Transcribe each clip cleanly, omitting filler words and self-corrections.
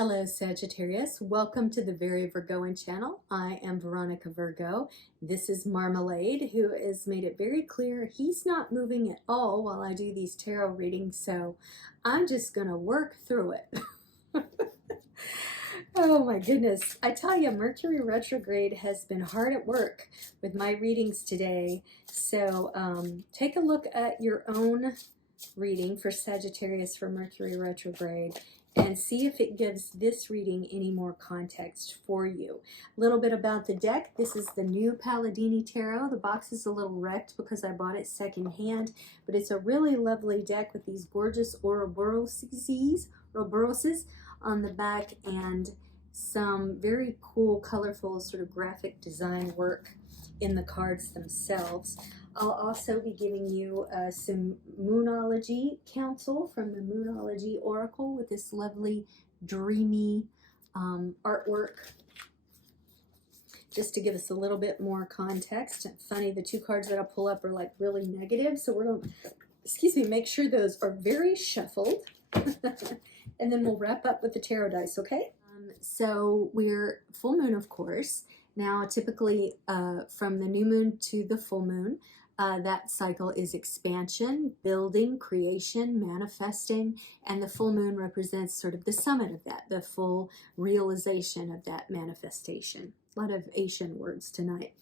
Hello Sagittarius, welcome to the Very Virgoan channel. I am Veronica Virgo. This is Marmalade, who has made it very clear he's not moving at all while I do these tarot readings, so I'm just gonna work through it. Oh my goodness, I tell you, Mercury retrograde has been hard at work with my readings today, so take a look at your own reading for Sagittarius for Mercury retrograde and see if it gives this reading any more context for you. A little bit about the deck. This is the new Palladini Tarot. The box is a little wrecked because I bought it secondhand, but it's a really lovely deck with these gorgeous Ouroboroses on the back and some very cool, colorful sort of graphic design work in the cards themselves. I'll also be giving you some Moonology counsel from the Moonology Oracle with this lovely, dreamy artwork, just to give us a little bit more context. Funny, the two cards that I'll pull up are like really negative, so we're going to, make sure those are very shuffled, and then we'll wrap up with the tarot dice, okay? So we're full moon, of course. Now, typically from the new moon to the full moon, that cycle is expansion, building, creation, manifesting, and the full moon represents sort of the summit of that, the full realization of that manifestation. A lot of Asian words tonight.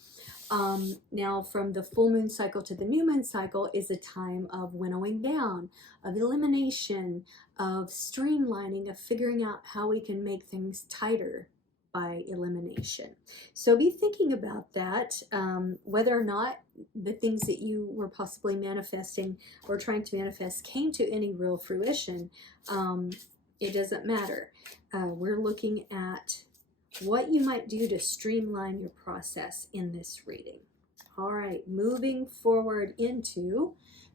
Now, from the full moon cycle to the new moon cycle is a time of winnowing down, of elimination, of streamlining, of figuring out how we can make things tighter by elimination. So be thinking about that, whether or not the things that you were possibly manifesting or trying to manifest came to any real fruition. It doesn't matter. We're looking at what you might do to streamline your process in this reading. All right, moving forward into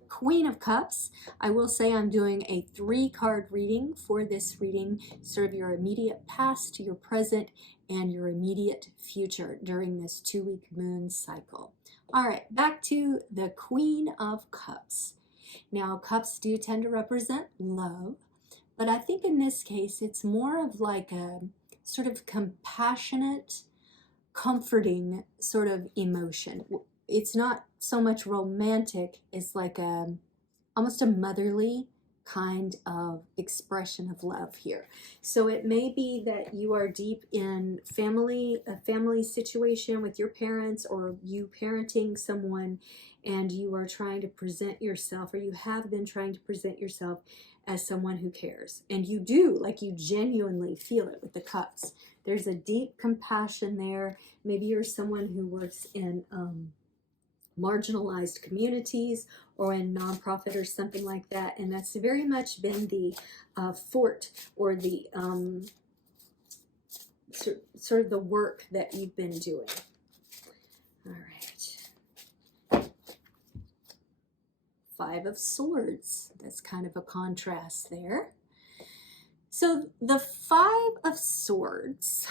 Queen of Cups. I will say I'm doing a 3-card reading for this reading, sort of your immediate past, your present, and your immediate future during this 2-week moon cycle. All right, back to the Queen of Cups. Now, cups do tend to represent love, but I think in this case it's more of like a sort of compassionate, comforting sort of emotion. It's not so much romantic, it's like almost a motherly kind of expression of love here. So it may be that you are deep in a family situation with your parents, or you parenting someone, and you are trying to present yourself, or you have been trying to present yourself as someone who cares. And you do, like, you genuinely feel it with the cups. There's a deep compassion there. Maybe you're someone who works in marginalized communities or in nonprofit or something like that, and that's very much been the fort, or the sort of the work that you've been doing. All right. 5 of Swords. That's kind of a contrast there. So the 5 of Swords,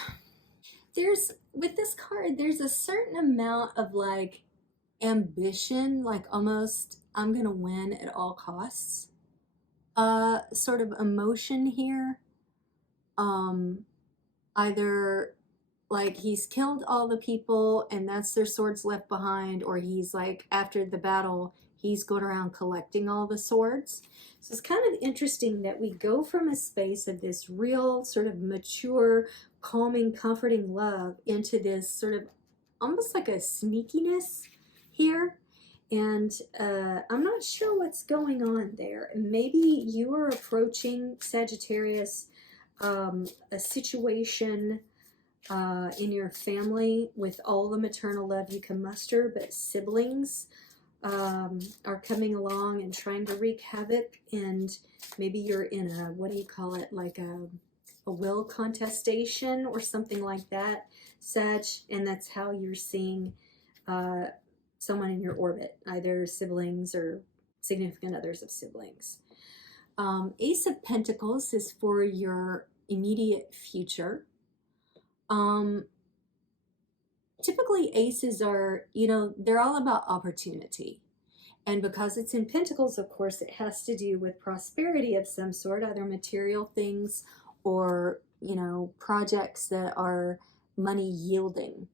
with this card, there's a certain amount of like ambition, like almost I'm gonna win at all costs sort of emotion here. Either like he's killed all the people and that's their swords left behind, or he's like, after the battle, he's going around collecting all the swords. So it's kind of interesting that we go from a space of this real sort of mature, calming, comforting love into this sort of almost like a sneakiness here. And I'm not sure what's going on there. Maybe you are approaching, Sagittarius, a situation in your family with all the maternal love you can muster, but siblings are coming along and trying to wreak havoc, and maybe you're in a, what do you call it, like a will contestation or something like that, Sag, and that's how you're seeing someone in your orbit, either siblings or significant others of siblings. Ace of Pentacles is for your immediate future. Typically aces are, they're all about opportunity. And because it's in Pentacles, of course, it has to do with prosperity of some sort, either material things or you know, projects that are money yielding.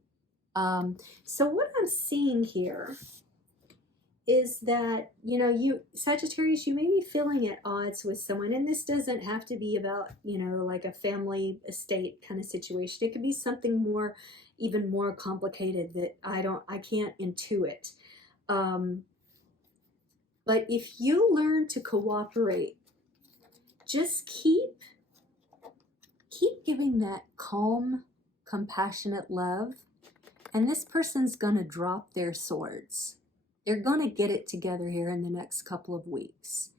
So what I'm seeing here is that, you know, you Sagittarius, you may be feeling at odds with someone, and this doesn't have to be about, you know, like a family estate kind of situation. It could be something more, even more complicated that I can't intuit. But if you learn to cooperate, just keep giving that calm, compassionate love, and this person's gonna drop their swords. They're gonna get it together here in the next couple of weeks.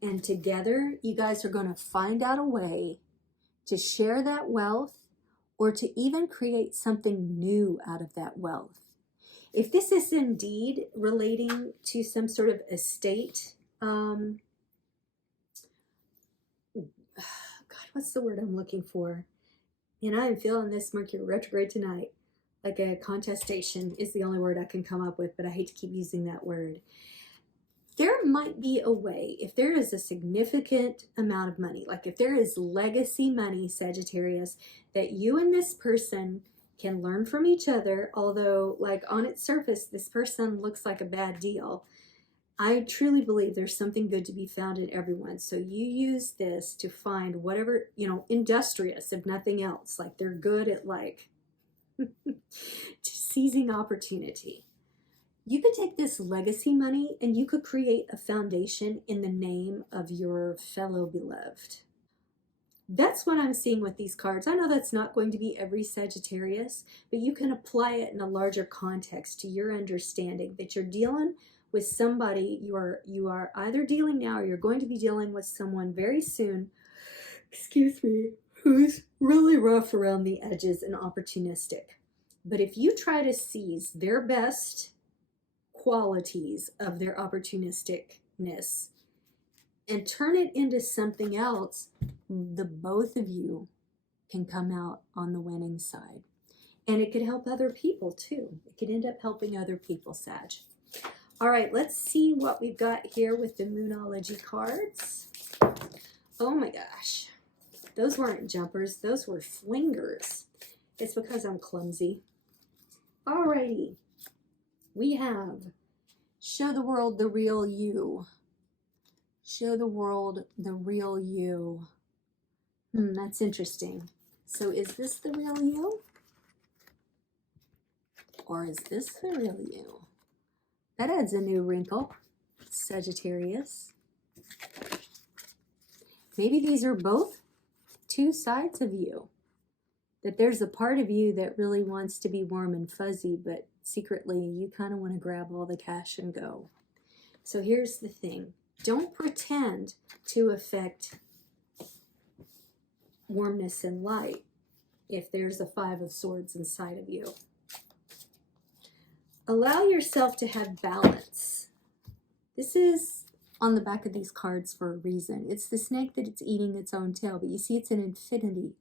And together, you guys are gonna find out a way to share that wealth, or to even create something new out of that wealth. If this is indeed relating to some sort of estate, God, what's the word I'm looking for? And I am feeling this Mercury retrograde tonight. Like a contestation is the only word I can come up with, but I hate to keep using that word. There might be a way, if there is a significant amount of money, like if there is legacy money, Sagittarius, that you and this person can learn from each other, although like on its surface, this person looks like a bad deal. I truly believe there's something good to be found in everyone. So you use this to find whatever, you know, industrious, if nothing else. Like they're good at like seizing opportunity. You could take this legacy money and you could create a foundation in the name of your fellow beloved. That's what I'm seeing with these cards. I know that's not going to be every Sagittarius, but you can apply it in a larger context to your understanding that you're dealing with somebody, you are either dealing now or you're going to be dealing with someone very soon, excuse me, who's really rough around the edges and opportunistic. But if you try to seize their best qualities of their opportunisticness and turn it into something else, the both of you can come out on the winning side. And it could help other people too. It could end up helping other people, Sag. All right, let's see what we've got here with the Moonology cards. Oh my gosh. Those weren't jumpers. Those were flingers. It's because I'm clumsy. All righty. We have show the world the real you. Show the world the real you. That's interesting. So is this the real you? Or is this the real you? That adds a new wrinkle, Sagittarius. Maybe these are both two sides of you. That there's a part of you that really wants to be warm and fuzzy, but secretly you kind of want to grab all the cash and go. So here's the thing. Don't pretend to affect warmness and light if there's a Five of Swords inside of you. Allow yourself to have balance. This is on the back of these cards for a reason. It's the snake that it's eating its own tail, but you see it's an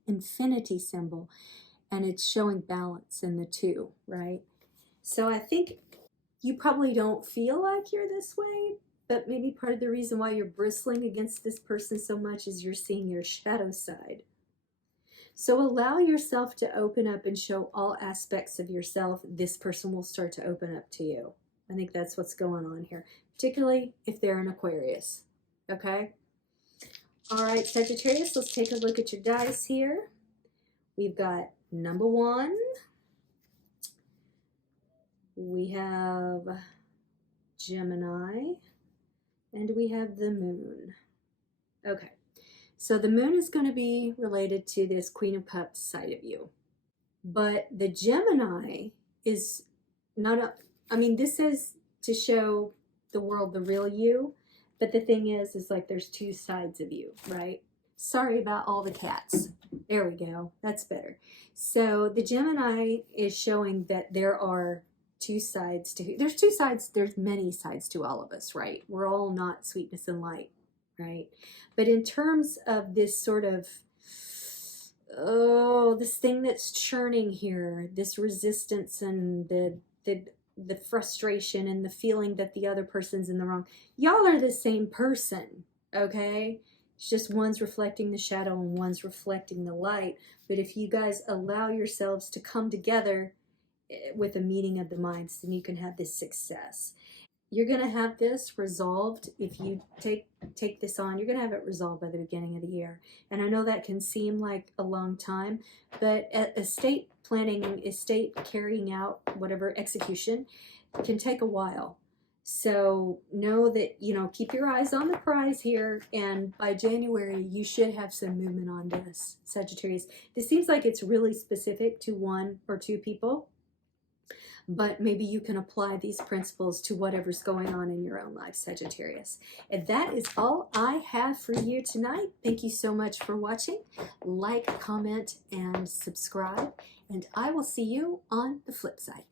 infinity symbol, and it's showing balance in the two, right? So I think you probably don't feel like you're this way, but maybe part of the reason why you're bristling against this person so much is you're seeing your shadow side. So allow yourself to open up and show all aspects of yourself. This person will start to open up to you. I think that's what's going on here, particularly if they're an Aquarius, okay? All right, Sagittarius, let's take a look at your dice here. We've got number 1. We have Gemini, and we have the Moon. Okay. So the Moon is going to be related to this Queen of Cups side of you. But the Gemini is not this is to show the world the real you. But the thing is like there's two sides of you, right? Sorry about all the cats. There we go. That's better. So the Gemini is showing that there are two sides to, there's two sides, there's many sides to all of us, right? We're all not sweetness and light, right? But in terms of this sort of, this thing that's churning here, this resistance and the frustration and the feeling that the other person's in the wrong, y'all are the same person, okay? It's just one's reflecting the shadow and one's reflecting the light. But if you guys allow yourselves to come together with a meeting of the minds, then you can have this success. You're going to have this resolved. If you take this on, you're going to have it resolved by the beginning of the year. And I know that can seem like a long time, but estate planning, estate carrying out, whatever, execution can take a while. So know that, you know, keep your eyes on the prize here, and by January you should have some movement on this, Sagittarius. This seems like it's really specific to one or two people, but maybe you can apply these principles to whatever's going on in your own life, Sagittarius. And that is all I have for you tonight. Thank you so much for watching. Like, comment, and subscribe, and I will see you on the flip side.